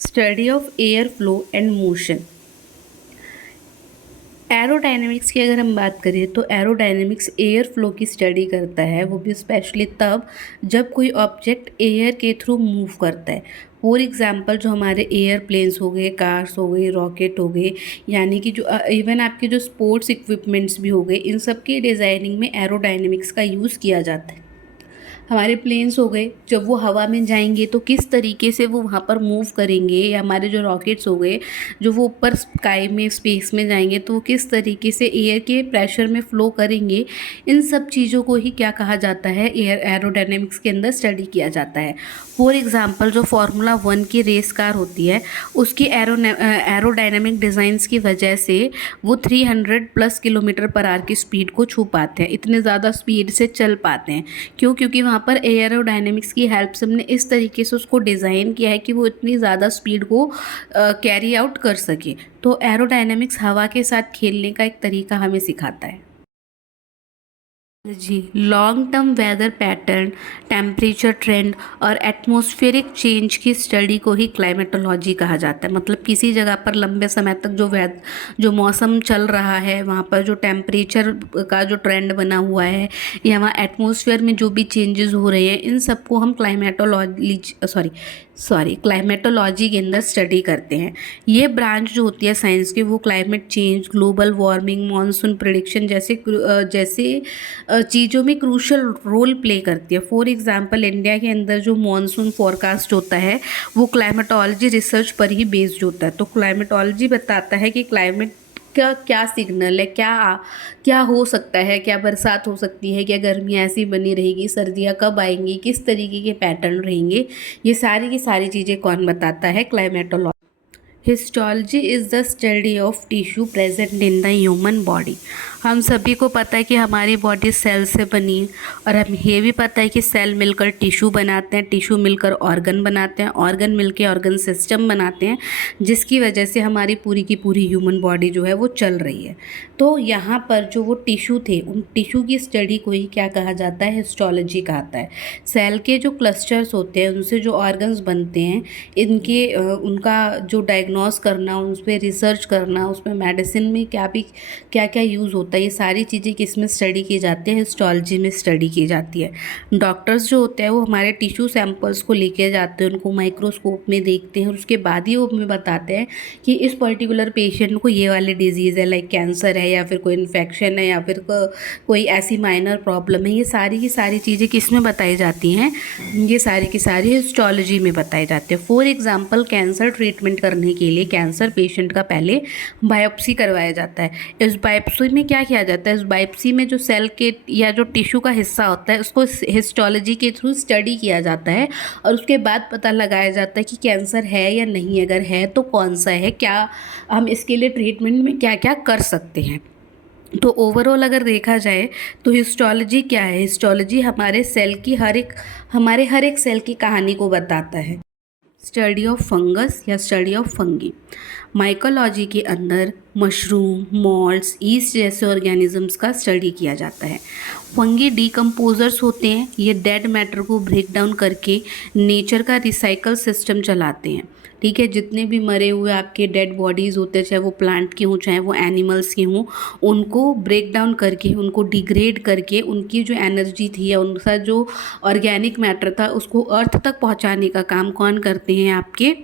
Study of air flow and motion. Aerodynamics की अगर हम बात करें तो एरोडायनेमिक्स एयर फ्लो की स्टडी करता है, वो भी स्पेशली तब जब कोई ऑब्जेक्ट एयर के थ्रू मूव करता है। फॉर एग्जांपल जो हमारे एयरप्लेन्स हो गए, कार्स हो गए, रॉकेट हो गए, यानी कि जो इवन आपके जो स्पोर्ट्स इक्विपमेंट्स भी हो गए, इन सब की डिज़ाइनिंग में एरोडायनेमिक्स का यूज़ किया जाता है। हमारे प्लेन्स हो गए, जब वो हवा में जाएंगे तो किस तरीके से वो वहाँ पर मूव करेंगे, या हमारे जो रॉकेट्स हो गए जो वो ऊपर स्काई में स्पेस में जाएंगे तो वो किस तरीके से एयर के प्रेशर में फ़्लो करेंगे। इन सब चीज़ों को ही क्या कहा जाता है, एयर एरोडायनेमिक्स के अंदर स्टडी किया जाता है। फॉर एग्ज़ाम्पल जो फार्मूला 1 की रेस कार होती है उसकी एरोडायनेमिक डिज़ाइंस की वजह से वो 300+ किलोमीटर पर आवर की स्पीड को छू पाते हैं, इतने ज़्यादा स्पीड से चल पाते हैं। क्यों? क्योंकि वहाँ पर एयरोडायनेमिक्स की हेल्प से हमने इस तरीके से उसको डिज़ाइन किया है कि वो इतनी ज़्यादा स्पीड को कैरी आउट कर सके। तो एरोडायनेमिक्स हवा के साथ खेलने का एक तरीका हमें सिखाता है। जी, long term weather pattern, temperature trend और एटमॉस्फेरिक चेंज की स्टडी को ही क्लाइमेटोलॉजी कहा जाता है। मतलब किसी जगह पर लंबे समय तक जो मौसम चल रहा है, वहाँ पर जो टेम्परेचर का जो ट्रेंड बना हुआ है, या वहाँ एटमॉस्फेयर में जो भी चेंजेस हो रहे हैं, इन सबको हम क्लाइमेटोलॉजी के अंदर स्टडी करते हैं। ये ब्रांच जो होती है साइंस की, वो climate change, global warming, monsoon prediction जैसे चीज़ों में क्रूशल रोल प्ले करती है। फॉर एग्जांपल इंडिया के अंदर जो मॉनसून फोरकास्ट होता है वो क्लाइमेटोलॉजी रिसर्च पर ही बेस्ड होता है। तो क्लाइमेटोलॉजी बताता है कि क्लाइमेट का क्या सिग्नल है, क्या क्या हो सकता है, क्या बरसात हो सकती है, क्या गर्मी ऐसी बनी रहेगी, सर्दियाँ कब आएंगी, किस तरीके के पैटर्न रहेंगे, ये सारी की सारी चीज़ें कौन बताता है? Climatology. Histology is the study of tissue present in the human body. हम सभी को पता है कि हमारी बॉडी सेल से बनी है, और हमें ये भी पता है कि सेल मिलकर टिश्यू बनाते हैं, टिश्यू मिलकर ऑर्गन बनाते हैं, ऑर्गन मिलकर ऑर्गन सिस्टम बनाते हैं, जिसकी वजह से हमारी पूरी की पूरी ह्यूमन बॉडी जो है वो चल रही है। तो यहाँ पर जो वो टिश्यू थे, उन टिश्यू की स्टडी को ही क्या कहा जाता है? हिस्टोलॉजी कहता है। सेल के जो क्लस्टर्स होते हैं, उनसे जो ऑर्गन्स बनते हैं, उनका जो डायग्नोस करना, उस पर रिसर्च करना, उसमें मेडिसिन में क्या क्या यूज़ होता है, ये सारी चीज़ें किस में स्टडी की जाती है? हिस्टोलॉजी में स्टडी की जाती है। डॉक्टर्स जो होते हैं वो हमारे टिश्यू सैंपल्स को लेके जाते हैं, उनको माइक्रोस्कोप में देखते हैं, और उसके बाद ही वो हमें बताते हैं कि इस पर्टिकुलर पेशेंट को ये वाली डिजीज़ है, लाइक कैंसर है, या फिर कोई इन्फेक्शन है, या फिर कोई ऐसी माइनर प्रॉब्लम है। ये सारी की सारी चीज़ें किस में बताई जाती हैं? ये सारी की सारी हिस्टोलॉजी में बताई जाती है। फॉर एग्जांपल कैंसर ट्रीटमेंट करने के लिए कैंसर पेशेंट का पहले बायोप्सी करवाया जाता है। इस बायोप्सी में क्या किया जाता है? इस बायोप्सी में जो सेल के या जो टिश्यू का हिस्सा होता है उसको हिस्टोलॉजी के थ्रू स्टडी किया जाता है, और उसके बाद पता लगाया जाता है कि कैंसर है या नहीं, अगर है तो कौन सा है, क्या हम इसके लिए ट्रीटमेंट में क्या क्या कर सकते हैं। तो ओवरऑल अगर देखा जाए तो हिस्टोलॉजी क्या है? हिस्टोलॉजी हमारे हर एक सेल की कहानी को बताता है। स्टडी ऑफ फंगस या स्टडी ऑफ फंगी। माइकोलॉजी के अंदर मशरूम, मॉल्ट्स, ईस्ट जैसे ऑर्गेनिजम्स का स्टडी किया जाता है। फंगी डीकम्पोजर्स होते हैं, ये डेड मैटर को ब्रेक डाउन करके नेचर का रिसाइकल सिस्टम चलाते हैं। ठीक है, जितने भी मरे हुए आपके डेड बॉडीज़ होते हैं, चाहे वो प्लांट के हों चाहे वो एनिमल्स के हों, उनको ब्रेक डाउन करके, उनको डिग्रेड करके, उनकी जो एनर्जी थी या उनका जो ऑर्गेनिक मैटर था उसको अर्थ तक पहुंचाने का काम कौन करते हैं? आपके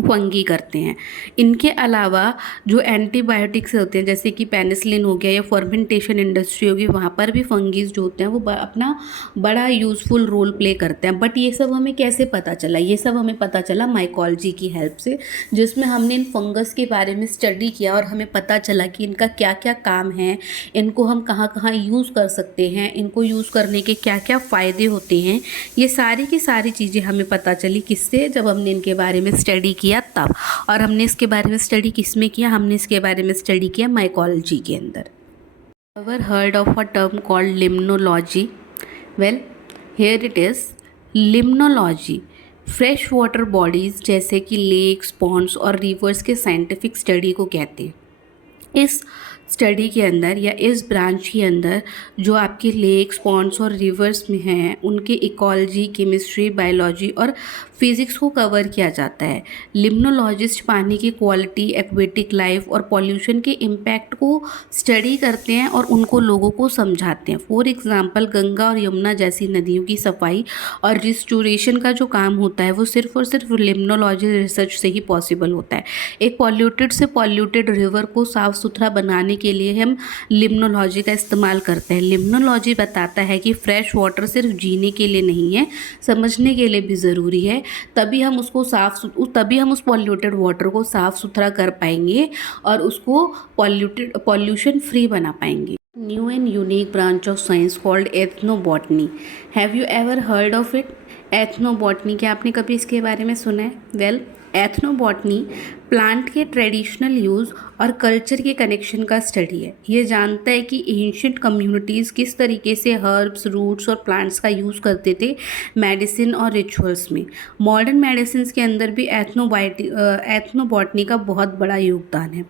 फंगी करते हैं। इनके अलावा जो एंटीबायोटिक्स होते हैं, जैसे कि पेनिसिलिन हो गया या फर्मेंटेशन इंडस्ट्री होगी, वहाँ पर भी फंगीज जो होते हैं वो अपना बड़ा यूज़फुल रोल प्ले करते हैं। बट ये सब हमें कैसे पता चला? ये सब हमें पता चला माइकोलॉजी की हेल्प से, जिसमें हमने इन फंगस के बारे में स्टडी किया और हमें पता चला कि इनका क्या क्या काम है, इनको हम कहाँ कहाँ यूज़ कर सकते हैं, इनको यूज़ करने के क्या क्या फ़ायदे होते हैं। ये सारी की सारी चीज़ें हमें पता चली किससे? जब हमने इनके बारे में स्टडी किया तब। और हमने इसके बारे में स्टडी किस में किया? हमने इसके बारे में स्टडी किया माइकोलॉजी के अंदर। Ever heard of a term called limnology? Well, here it is. Limnology fresh water bodies जैसे कि लेक्स, पॉन्ड्स और रिवर्स के साइंटिफिक स्टडी को कहते हैं। इस स्टडी के अंदर या इस ब्रांच के अंदर जो आपके लेक्स, पॉन्ड्स और रिवर्स में हैं उनके इकोलॉजी, केमिस्ट्री, बायोलॉजी और फिजिक्स को कवर किया जाता है। लिम्नोलॉजिस्ट पानी की क्वालिटी, एक्वेटिक लाइफ और पॉल्यूशन के इम्पैक्ट को स्टडी करते हैं और उनको लोगों को समझाते हैं। फॉर एग्जांपल गंगा और यमुना जैसी नदियों की सफाई और रिस्टोरेशन का जो काम होता है वो सिर्फ और सिर्फ लिम्नोलॉजी रिसर्च से ही पॉसिबल होता है। एक पॉल्यूटेड से पॉल्यूटेड रिवर को साफ़ सुथरा बनाने के लिए हम लिम्नोलॉजी का इस्तेमाल करते हैं। लिम्नोलॉजी बताता है कि फ्रेश वाटर सिर्फ जीने के लिए नहीं है, समझने के लिए भी ज़रूरी है। तभी हम उस पॉल्यूटेड वाटर को साफ़ सुथरा कर पाएंगे और उसको पॉल्यूशन फ्री बना पाएंगे। New and unique branch of science called ethnobotany. Have you ever heard of it? Ethnobotany, क्या आपने कभी इसके बारे में सुना है? वेल, एथनोबॉटनी प्लांट के ट्रेडिशनल यूज़ और कल्चर के कनेक्शन का स्टडी है। ये जानता है कि एंशिएंट कम्युनिटीज़ किस तरीके से हर्ब्स, रूट्स और प्लांट्स का यूज़ करते थे मेडिसिन और रिचुअल्स में। मॉडर्न मेडिसिन के अंदर भी एथनोबॉटनी का बहुत बड़ा योगदान है।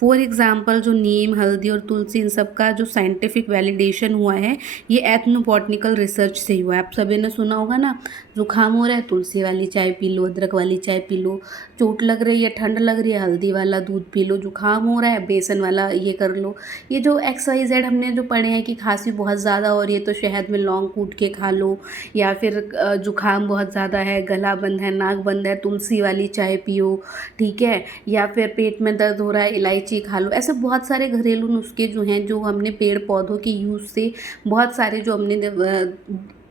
फॉर एग्जांपल जो नीम, हल्दी और तुलसी, इन सब का जो साइंटिफिक वैलिडेशन हुआ है ये एथनोबॉटनिकल रिसर्च से ही हुआ है। आप सभी ने सुना होगा ना, जुकाम हो रहा है तुलसी वाली चाय पी लो, अदरक वाली चाय पी लो, चोट लग रही है, ठंड लग रही है, हल्दी वाला दूध पी लो, जुकाम हो रहा है बेसन वाला ये कर लो। ये जो XYZ हमने जो पढ़े हैं कि खांसी बहुत ज़्यादा हो रही है तो शहद में लौंग कूट के खा लो, या फिर जुकाम बहुत ज़्यादा है, गला बंद है, नाक बंद है, तुलसी वाली चाय पियो, ठीक है, या फिर पेट में दर्द हो रहा है, इलायची खा लो। ऐसे बहुत सारे घरेलू नुस्खे जो हैं, जो हमने पेड़ पौधों के यूज़ से बहुत सारे जो हमने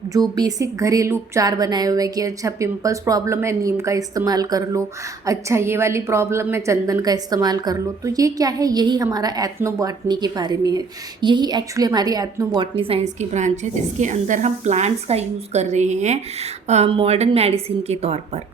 जो बेसिक घरेलू उपचार बनाए हुए हैं कि अच्छा पिंपल्स प्रॉब्लम है नीम का इस्तेमाल कर लो, अच्छा ये वाली प्रॉब्लम है चंदन का इस्तेमाल कर लो। तो ये क्या है, यही हमारा एथनोबॉटनी के बारे में है। यही एक्चुअली हमारी एथनोबॉटनी साइंस की ब्रांच है जिसके अंदर हम प्लांट्स का यूज़ कर रहे हैं मॉडर्न मेडिसिन के तौर पर।